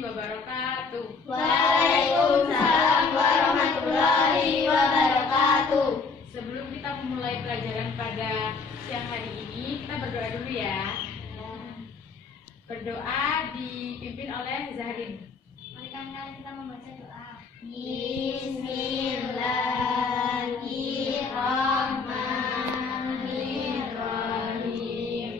wabarakatuh. Waalaikumsalam warahmatullahi wabarakatuh. Sebelum kita memulai pelajaran pada siang hari ini, kita berdoa dulu ya. Berdoa dipimpin oleh Zahrin. Mari kita membaca doa. Bismillahirrahmanirrahim.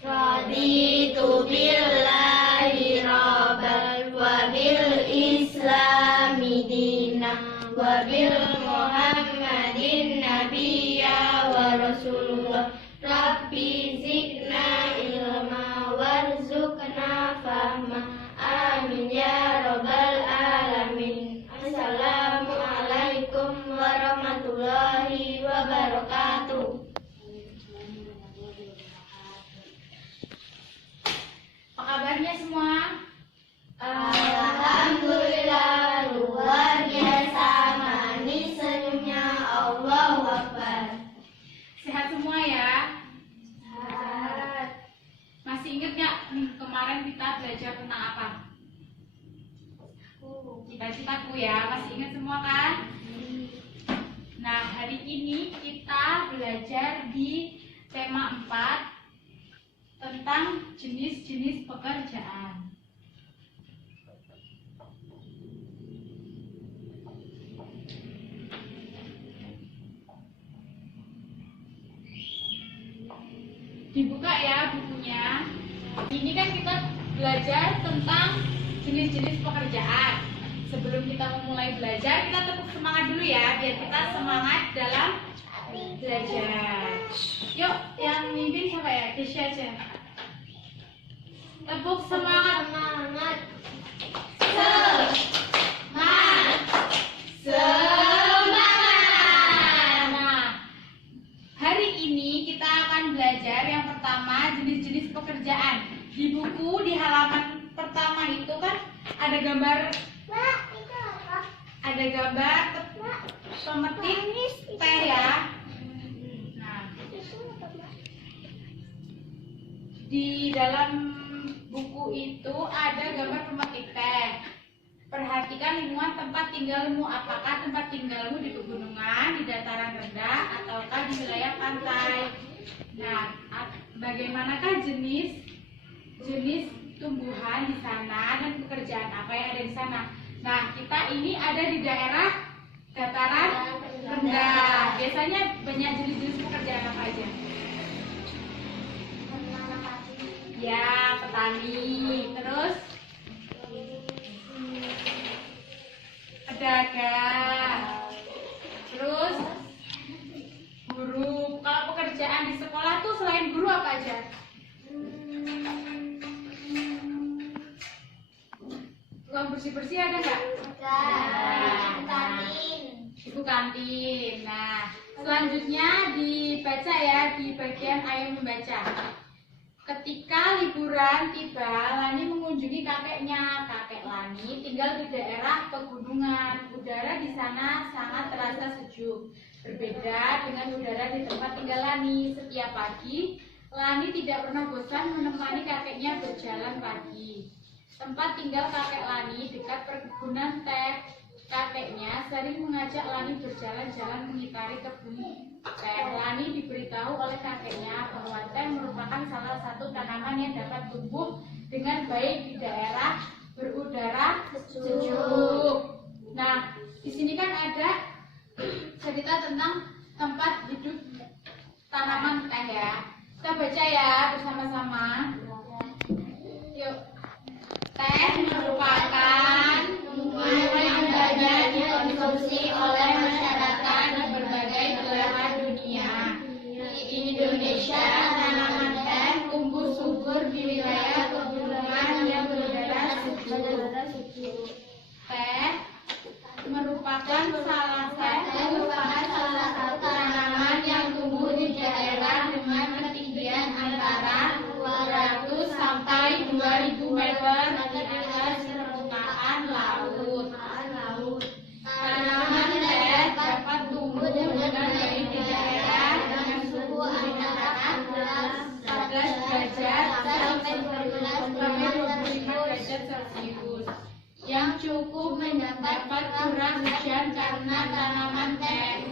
Raditu billahi rabban wa bil islami dinan wa bil muhammadin nabiyya wa rasulullah. Rabbi zidna ilma warzuqna fahma. Amin ya rabbal alamin. Assalamualaikum warahmatullahi wabarakatuh. Apa kabarnya semua? Alhamdulillah, luar biasa manis senyumnya. Allahu Akbar. Sehat semua ya? Masih ingat nggak kemarin kita belajar tentang apa? Cita-citaku ya, masih ingat semua kan? Nah, hari ini kita belajar di tema 4 tentang jenis-jenis pekerjaan. Dibuka ya bukunya. Ini kan kita belajar tentang jenis-jenis pekerjaan. Sebelum kita memulai belajar, kita tepuk semangat dulu ya, biar kita semangat dalam belajar. Yuk, yang mimpin siapa ya? Desya aja. Tepuk semangat. Semangat. Nah, hari ini kita akan belajar yang pertama jenis-jenis pekerjaan. Di buku di halaman pertama itu kan ada gambar pemetik teh ya. Nah, di dalam buku itu ada gambar pemetik teh. Perhatikan lingkungan tempat tinggalmu. Apakah tempat tinggalmu di pegunungan, di dataran rendah, ataukah di wilayah pantai? Nah, bagaimanakah jenis tumbuhan di sana dan pekerjaan apa yang ada di sana? Nah, kita ini ada di daerah dataran rendah. Biasanya banyak jenis-jenis pekerjaan apa aja? Ya, petani. Terus pedagang. Terus guru. Kalau pekerjaan di sekolah tuh selain guru apa aja? Tukang bersih-bersih ada nggak? Ibu kantin. Nah, selanjutnya dibaca ya di bagian ayo membaca. Ketika liburan tiba, Lani mengunjungi kakeknya. Kakek Lani tinggal di daerah pegunungan. Udara di sana sangat terasa sejuk. Berbeda dengan udara di tempat tinggal Lani. Setiap pagi, Lani tidak pernah bosan menemani kakeknya berjalan pagi. Tempat tinggal kakek Lani dekat perkebunan teh. Kakeknya sering mengajak Lani berjalan-jalan mengitari kebun teh. Lani diberitahu oleh kakeknya bahwa teh merupakan salah satu tanaman yang dapat tumbuh dengan baik di daerah berudara sejuk. Nah, di sini kan ada cerita tentang tempat hidup tanaman teh ya. Kita baca ya bersama-sama. Yuk. Teh merupakan tumbuhan yang banyak dikonsumsi oleh masyarakat di berbagai belahan dunia. Di Indonesia, tanaman teh tumbuh subur di wilayah pegunungan yang berudara sejuk. Teh merupakan salah satu tanaman yang tumbuh di daerah dengan ketinggian antara 200 sampai 2000 meter di atas permukaan laut. Tanaman teh dapat tumbuh dengan baik di daerah dengan suhu antara 14 derajat sampai 25 derajat Celcius. cukup mendapat curah hujan karena tanaman teh.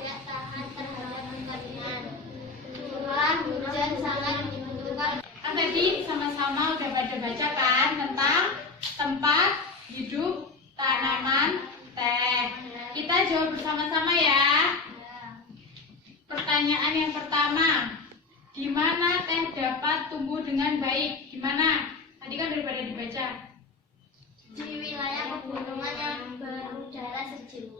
Curah hujan sangat dibutuhkan. Kan tadi sama-sama udah pada baca kan tentang tempat hidup tanaman teh. Kita jawab bersama-sama ya. Pertanyaan yang pertama, di mana teh dapat tumbuh dengan baik? Di mana? Tadi kan daripada dibaca. Di wilayah pegunungan yang berudara sejuk.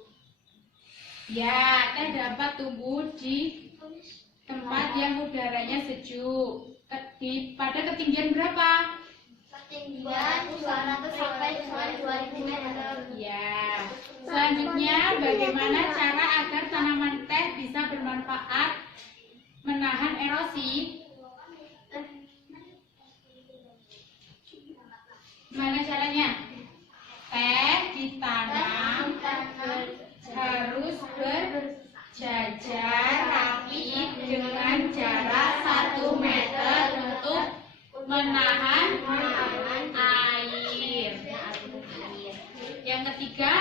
Ya, teh dapat tumbuh di tempat yang udaranya sejuk. Pada ketinggian berapa? Ketinggian 200 sampai 2000 meter. Ya. Selanjutnya, bagaimana cara agar tanaman teh bisa bermanfaat menahan erosi? Gimana caranya? Teh ditanam harus berjajar rapi dengan jarak 1 meter untuk menahan air. Yang ketiga,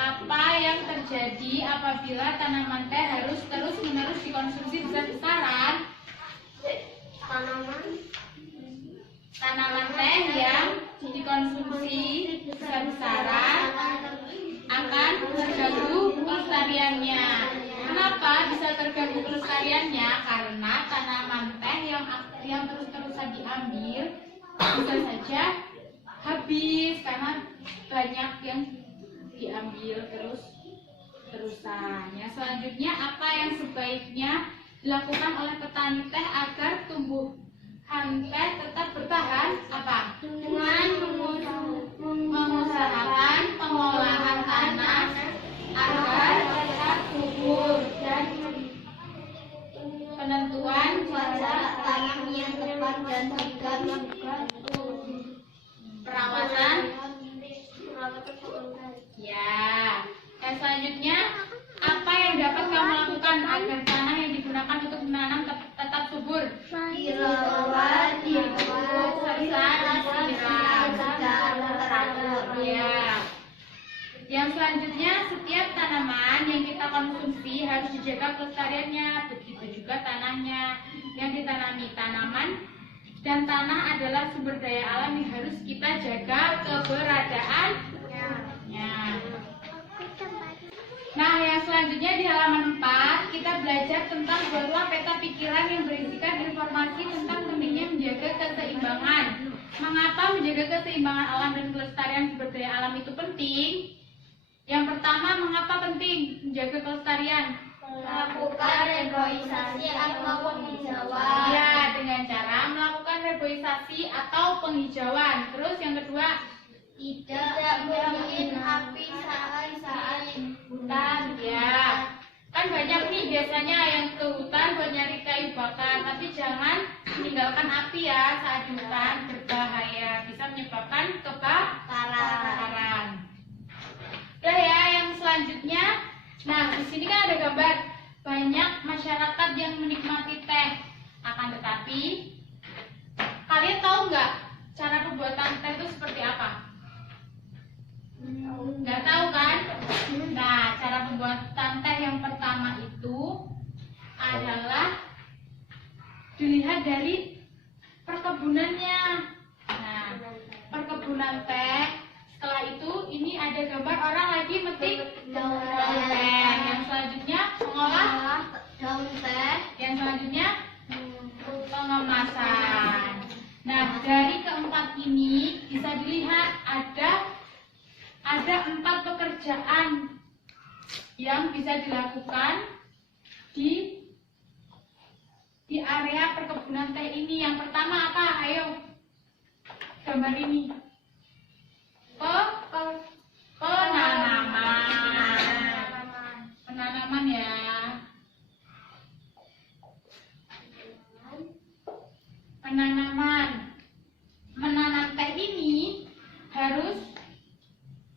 apa yang terjadi apabila tanaman teh harus terus-menerus dikonsumsi besar-besaran? Tanaman teh yang dikonsumsi besar-besaran akan terganggu kelestariannya. Kenapa bisa terganggu kelestariannya? Karena tanaman teh yang terus-terusan diambil bisa saja habis karena banyak yang diambil terus-terusan. Yang selanjutnya, apa yang sebaiknya dilakukan oleh petani teh agar tumbuhan teh tetap bertahan? Apa? Dengan Mengusahakan pengolahan tanah agar tetap subur dan penentuan jarak tanam yang tepat dan juga perawatan. Ya. Yang selanjutnya, apa yang dapat kamu lakukan agar tanah yang digunakan untuk menanam tetap subur? dirawat, dipupuk, Serta disiram secara teratur. Ya. Yang selanjutnya, setiap tanaman yang kita konsumsi harus dijaga kelestariannya. Begitu juga tanahnya yang ditanami. Tanaman dan tanah adalah sumber daya alam yang harus kita jaga keberadaannya. Nah, yang selanjutnya di halaman 4, kita belajar tentang sebuah peta pikiran yang berisikan informasi tentang pentingnya menjaga keseimbangan. Mengapa menjaga keseimbangan alam dan kelestarian sumber daya alam itu penting? Yang pertama, mengapa penting menjaga kelestarian? Melakukan reboisasi atau penghijauan. Ya, dengan cara melakukan reboisasi atau penghijauan. Terus yang kedua, Tidak bermain api saat hutan. Ya, kan banyak nih biasanya yang ke hutan buat nyari kayu bakar, tapi jangan meninggalkan api ya saat di hutan, berbahaya, bisa menyebabkan kebakaran. Udah ya, yang selanjutnya, nah di sini kan ada gambar banyak masyarakat yang menikmati teh. Akan tetapi, kalian tahu nggak cara pembuatan teh itu seperti apa? Nggak tahu kan? Nah, cara pembuatan teh yang pertama itu adalah dilihat dari perkebunannya. Nah, perkebunan teh. Setelah itu, ini ada gambar orang lagi metik daun teh. Yang selanjutnya mengolah daun teh. Yang selanjutnya pengemasan. Nah, dari keempat ini bisa dilihat ada 4 pekerjaan yang bisa dilakukan di area perkebunan teh ini. Yang pertama apa? Ayo, gambar ini. Penanaman ya. Menanam teh ini harus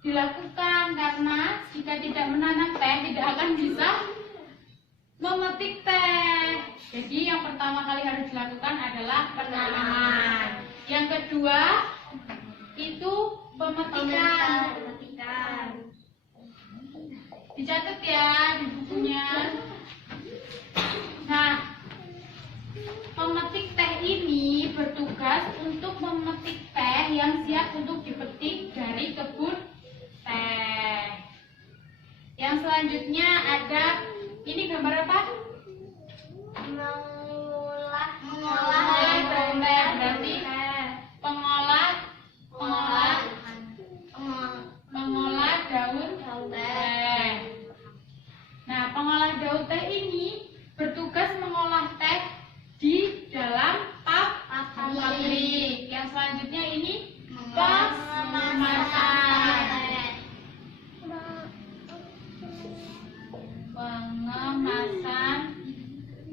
dilakukan karena jika tidak menanam teh tidak akan bisa memetik teh. Jadi yang pertama kali harus dilakukan adalah penanaman. Yang kedua itu pemetikan. dicatat ya di bukunya. Nah, pemetik teh ini bertugas untuk memetik teh yang siap untuk dipetik dari kebun teh. Yang selanjutnya ada, ini gambar apa? Mengolah daun teh, berarti mengolah daun teh. Nah, pengolah daun teh ini bertugas mengolah teh di dalam pabrik. Yang selanjutnya ini pengemasan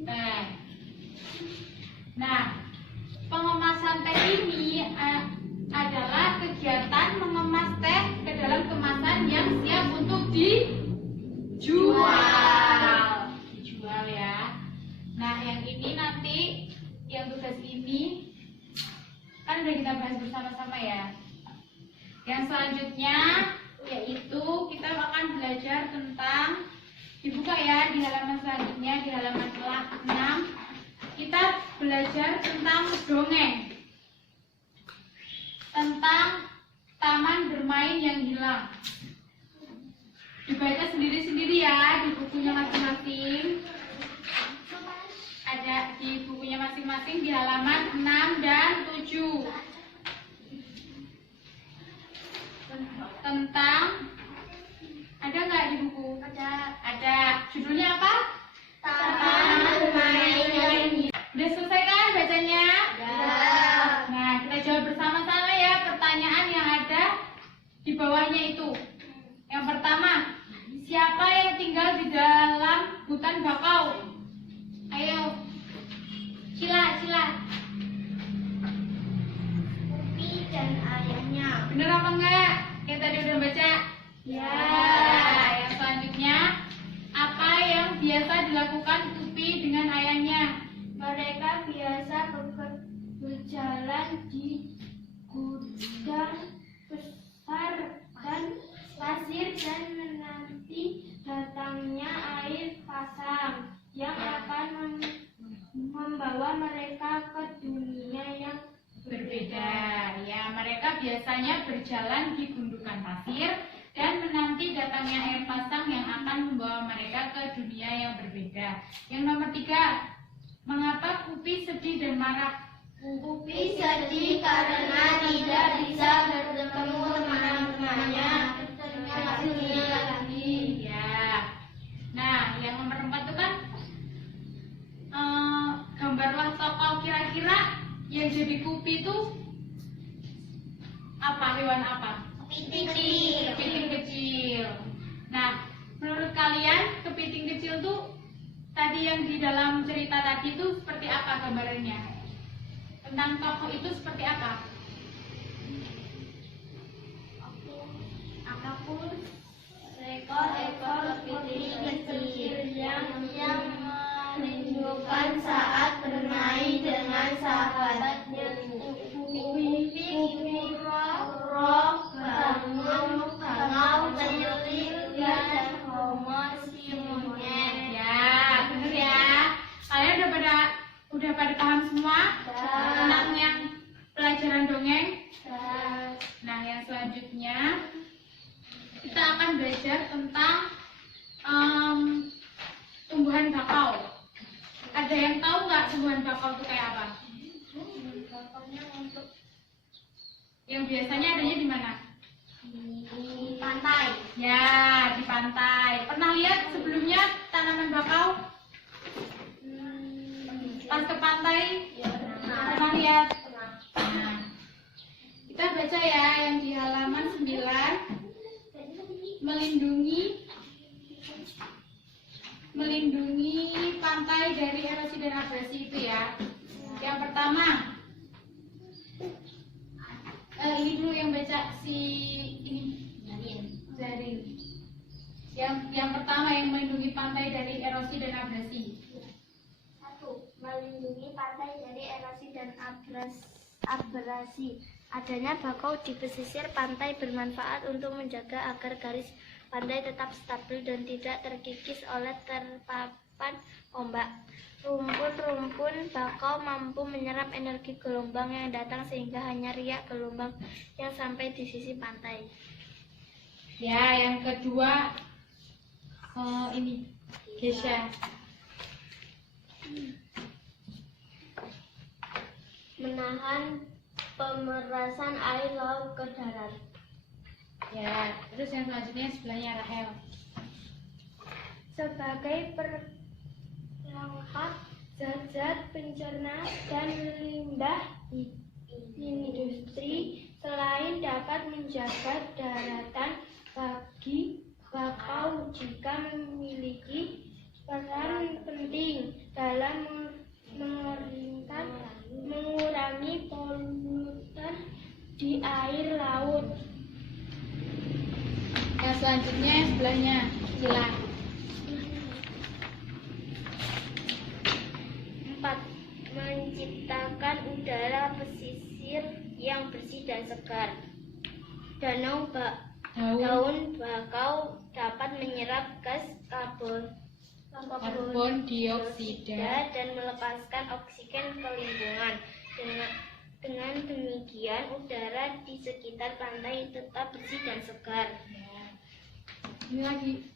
teh. Nah, pengemasan teh ini adalah kegiatan mengemas teh ke dalam kemasan yang siap untuk dijual ya. Nah, yang ini nanti, yang tugas ini kan udah kita bahas bersama-sama ya. Yang selanjutnya yaitu kita akan belajar tentang, dibuka ya di halaman selanjutnya, di halaman 6 kita belajar tentang dongeng, tentang taman bermain yang hilang. Dibaca sendiri-sendiri ya di bukunya masing-masing. Ada di bukunya masing-masing di halaman 6 dan 7. Tentang, ada nggak di buku? Ada. Judulnya apa? Taman bermain yang hilang. Udah selesai kan bacanya? Nah, kita jawab bersama-sama ya pertanyaan yang ada di bawahnya itu. Yang pertama, siapa yang tinggal di dalam hutan bakau? Ayo, Cila. Upi dan ayahnya. Bener apa enggak? Yang tadi udah baca? Ya. Yang selanjutnya, apa yang biasa dilakukan Upi dengan ayahnya? Mereka biasa berjalan di gudang besar dan pasir dan menanti datangnya air pasang yang akan membawa mereka ke dunia yang Berbeda. Ya, mereka biasanya berjalan di gundukan pasir dan menanti datangnya air pasang yang akan membawa mereka ke dunia yang berbeda. Yang nomor 3, mengapa Upi sedih dan marah? Upi sedih karena tidak bisa bertemu teman-temannya di dunia lagi. Ya. Nah, yang nomor 4 itu kan gambarlah tokoh kira-kira yang jadi Upi itu apa? Hewan apa? Kepiting kecil. Nah, menurut kalian kepiting kecil tuh tadi yang di dalam cerita tadi itu seperti apa gambarannya? Tentang tokoh itu seperti apa? Apapun ekor kepiting kecil yang menunjukkan saat bermain dengan sahabatnya. Upi roh bangun bangau penyulit dan homo si monyet. Ya, bener ya. Kalian udah pada paham semua tentang yang pelajaran dongeng? Nah, yang selanjutnya kita akan belajar tentang tumbuhan bakau. Ada yang tahu nggak tumbuhan bakau itu kayak apa? Yang biasanya adanya di mana? Di pantai. Ya, di pantai. Pernah lihat sebelumnya tanaman bakau? Pas ke pantai? Pernah lihat? Nah, kita baca ya yang di halaman 9. Melindungi pantai dari erosi dan abrasi itu ya. Yang pertama, ini dulu yang baca si ini Zarin. Yang pertama yang melindungi pantai dari erosi dan abrasi. 1. Melindungi pantai dari erosi dan abrasi. Adanya bakau di pesisir pantai bermanfaat untuk menjaga agar garis pantai tetap stabil dan tidak terkikis oleh terpapan ombak. Rumpun-rumpun bakau mampu menyerap energi gelombang yang datang sehingga hanya riak gelombang yang sampai di sisi pantai. Ya, yang kedua ini Gesha. Menahan pemerasan air laut ke darat. Ya, terus yang selanjutnya sebelahnya Rahel. Sebagai pelengkap zat-zat pencerna dan limbah industri, selain dapat menjaga daratan bagi bakau jika memiliki peran penting dalam mengurangi polutan di air laut. Yang selanjutnya sebelahnya Cila. 4. Menciptakan udara pesisir yang bersih dan segar. Daun bakau dapat menyerap gas karbon dioksida dan melepaskan oksigen ke lingkungan. Dengan demikian, udara di sekitar pantai tetap bersih dan segar. Ini lagi.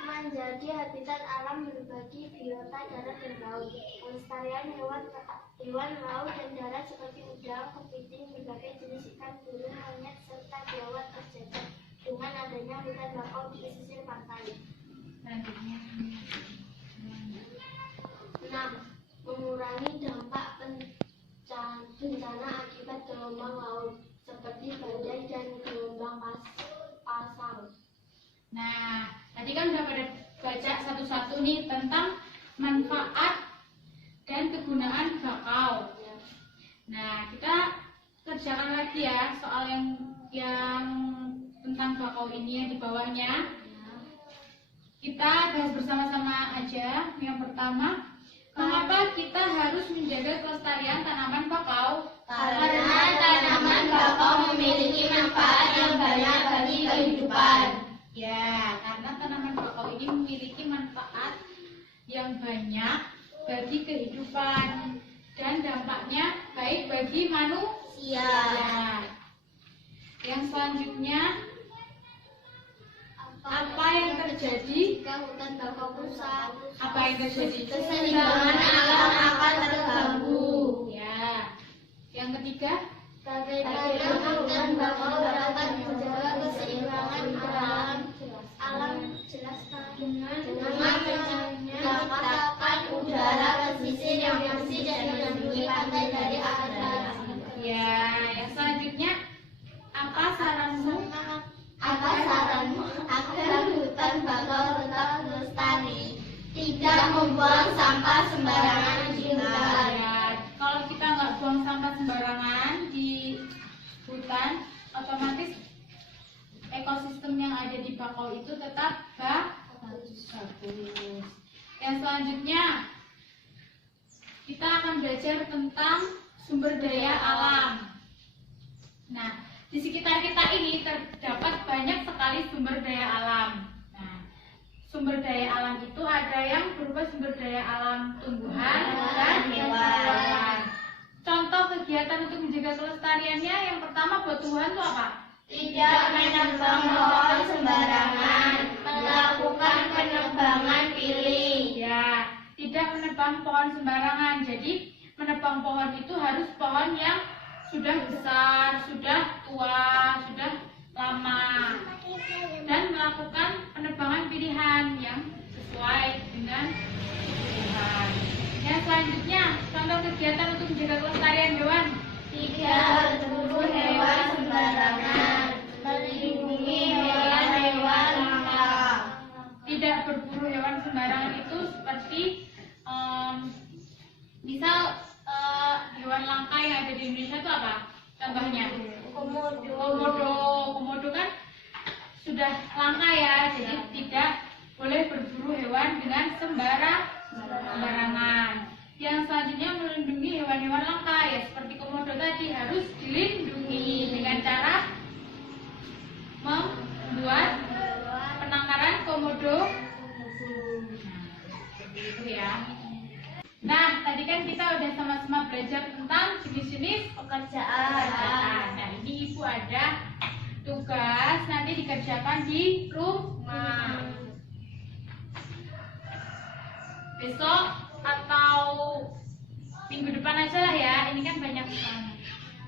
Menjadi habitat alam berbagi biota darat dan laut. Pelestarian hewan laut dan darat seperti udang, kepiting, berbagai jenis ikan, burung, monyet, serta biawak terjaga dengan adanya hutan bakau di pesisir pantai. Selanjutnya 6. Mengurangi dampak bencana akibat gelombang laut seperti badai dan gelombang pasang. Nah, tadi kan udah pada baca satu-satu nih tentang manfaat dan kegunaan bakau. Nah, kita kerjakan lagi ya soal yang tentang bakau ini yang di bawahnya. Kita bahas bersama-sama aja. Yang pertama, mengapa kita harus menjaga kelestarian tanaman bakau? Karena tanaman bakau memiliki manfaat yang banyak bagi kehidupan. Ya, karena tanaman bakau ini memiliki manfaat yang banyak bagi kehidupan dan dampaknya baik bagi manusia. Yang selanjutnya, apa yang terjadi jika hutan bakau rusak? Apa yang terjadi? Keseimbangan alam akan terganggu. Ya. Yang ketiga, Bagaimana hutan bakau dapat menjaga keseimbangan alam dengan menciptakan udara pesisir yang bersih dan melindungi pantai dari akar. ya. Yang selanjutnya, apa saranmu? Apa saranmu agar hutan bakau tetap lestari? Tidak membuang sampah sembarangan di hutan. Ya, kalau kita nggak buang sampah sembarangan di hutan, otomatis ekosistem yang ada di bakau itu tetap bagus. Yang selanjutnya, kita akan belajar tentang sumber daya alam. Nah, di sekitar kita ini terdapat banyak sekali sumber daya alam. Nah, sumber daya alam itu ada yang berupa sumber daya alam tumbuhan dan hewan. Contoh kegiatan untuk menjaga kelestariannya, yang pertama buat tumbuhan itu apa? Tidak menebang pohon sembarangan, melakukan penebangan pilih. Ya, tidak menebang pohon sembarangan. Jadi, menebang pohon itu harus pohon yang sudah besar, sudah tua, sudah lama. Dan melakukan penebangan pilihan yang sesuai dengan kebutuhan. Yang selanjutnya, contoh kegiatan untuk menjaga kelestarian hewan. Tidak berburu hewan sembarangan, melindungi hewan-hewan langka. Tidak berburu hewan sembarangan itu seperti misal hewan langka yang ada di Indonesia itu apa? Contohnya komodo kan sudah langka ya, jadi tidak boleh berburu hewan dengan sembarangan. Yang selanjutnya melindungi hewan-hewan langka ya, seperti komodo tadi harus dilindungi dengan cara jenis-jenis Pekerjaan. Nah, ini ibu ada tugas nanti dikerjakan di rumah. Besok atau minggu depan aja lah ya, ini kan banyak sekali.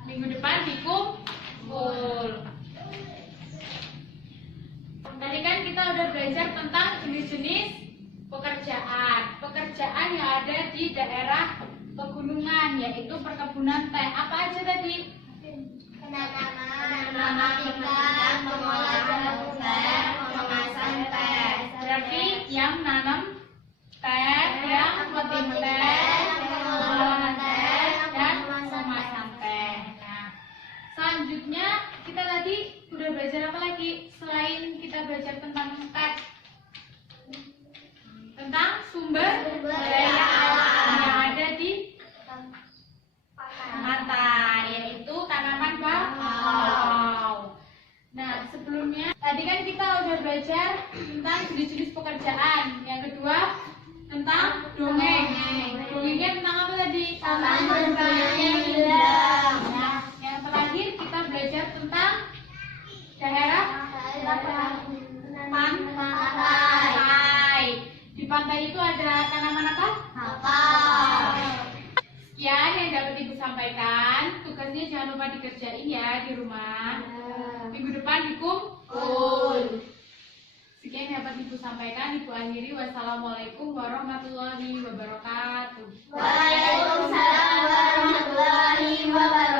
Minggu depan dikumpul. Tadi kan kita udah belajar tentang jenis-jenis pekerjaan. Pekerjaan yang ada di daerah pegunungan, yaitu perkebunan teh. Apa aja tadi? Menanam ikan, mengolah jagung teh, memasak teh. Berarti yang nanam teh, yang petik teh, mengolah teh, dan memasak teh. Nah, selanjutnya kita tadi udah belajar apa lagi? Selain kita belajar tentang teh, tentang sumber daya alam yang ada di pantai, yaitu tanaman bakau. Nah, sebelumnya tadi kan kita udah belajar tentang jenis-jenis pekerjaan. Yang kedua tentang dongeng. Dongengnya tentang apa tadi? Tentang berbahaya hilang. Nah, yang terakhir kita belajar tentang daerah pantai. Di pantai itu ada tanaman apa? Sekian yang dapat Ibu sampaikan. Tugasnya jangan lupa dikerjain ya di rumah. Minggu depan dikumpul. Sekian yang dapat Ibu sampaikan. Ibu akhiri. Wassalamualaikum warahmatullahi wabarakatuh. Waalaikumsalam warahmatullahi wabarakatuh.